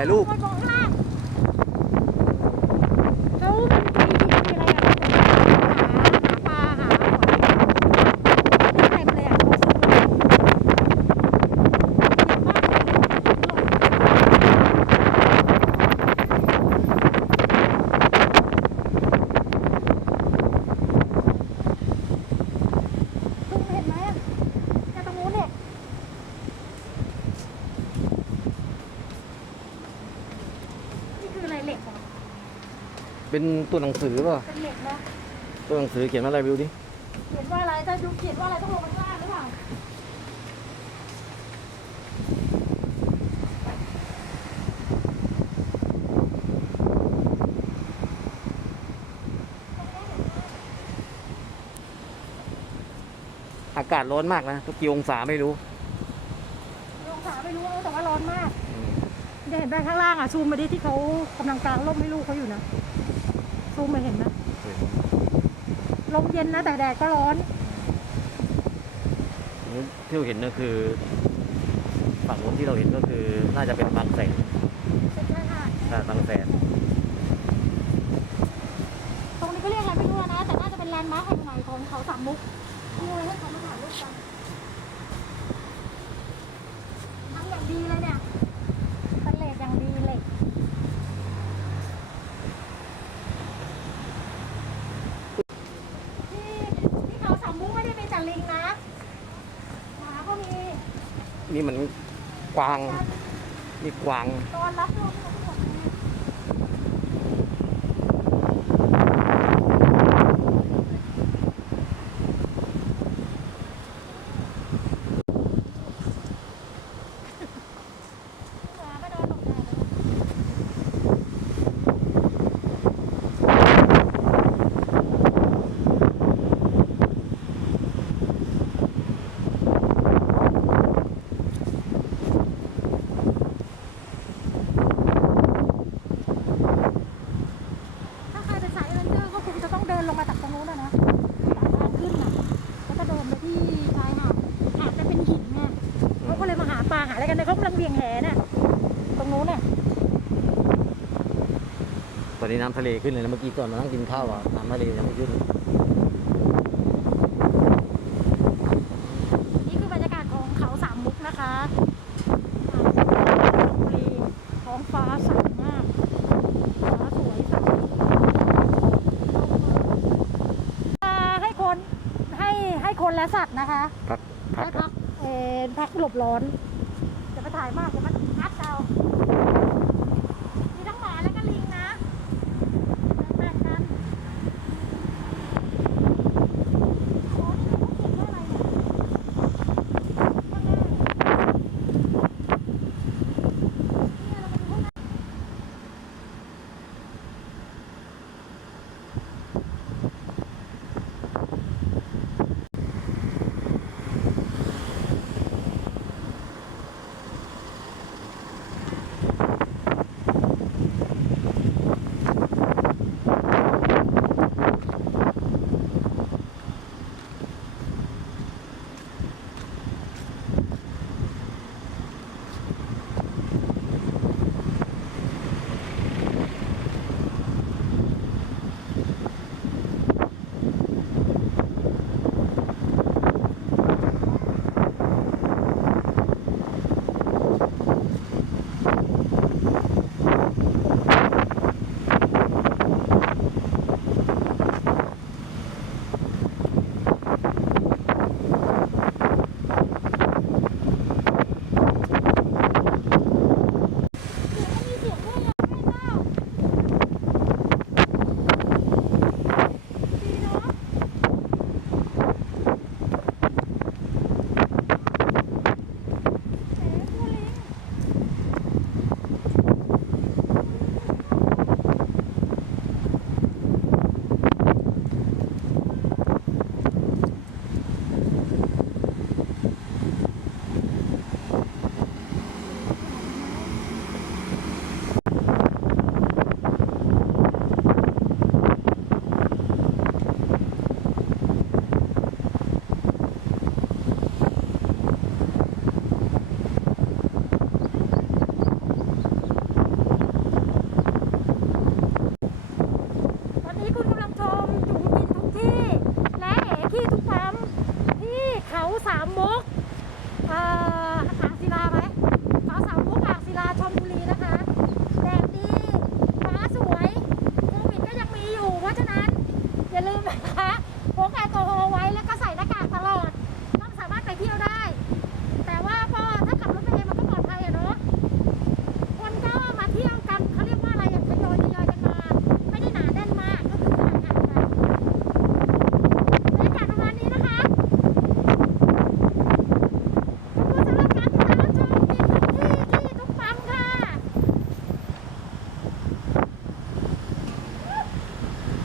ายรูป คนมองข้างล่างแล้วมันมีมีอะไรอะหาหาปลาหาหอยเต็มเลยอะโคตรสนุกคุณเห็นไหมอะเนี่ยตรงนู้นเนี่ย นี่คืออะไรเหล็กเหรอ เป็นตัวหนังสือเปล่ะเป็นเหล็กนะตัวหนังสือเขียนว่าอะไรไม่รู้ดิเขียนว่าอะไรถ้าดูเขียนว่าอะไรต้องลงไปข้างล่างหรือเปล่าอากาศร้อนมากนะทุกกี่องศาไม่รู้ลงสาไม่รู้แต่ว่าร้อนมากจะเห็นไปข้างล่างอะซูมมาดิที่เขากำลังกลางร่มให้ลูกเขาอยู่นะ ซูมมาเห็นไหมลมเย็นนะแต่แดดก็ร้อนที่เราเห็นก็คือ ฝั่งนู้นที่เราเห็นก็คือน่าจะเป็นบางแสนเป็นชายหาดอ่าบางแสนตรงนี้ก็เรียกอะไรไม่รู้นะ แต่น่าจะเป็นแลนด์มาร์คแห่งใหม่ของเขาสามมุกที่เลยให้เขามาถ่ายรูปกันทำอย่างดีเลยเนี่ยเป็นเหล็กอย่างดีเหล็ก ที่ที่เขาสามมุกไม่ได้มีแต่ลิงนะหมาก็มี นี่มันกวางนี่กวาง ตอนนี้น้ำทะเลขึ้นเลยนะเมื่อกี้ตอนนั่งกินข้าวอะน้ำทะเลยังไม่ขึ้นนี่คือบรรยากาศของเขาสามมุกนะคะท้องฟ้าสวยมากฟ้าสวยสวยให้คนให้ให้คนและสัตว์นะคะพักพักเอ็นพักหลบร้อนจะไปถ่ายมากจะมาพักเรามีทั้งหมาและก็ลิง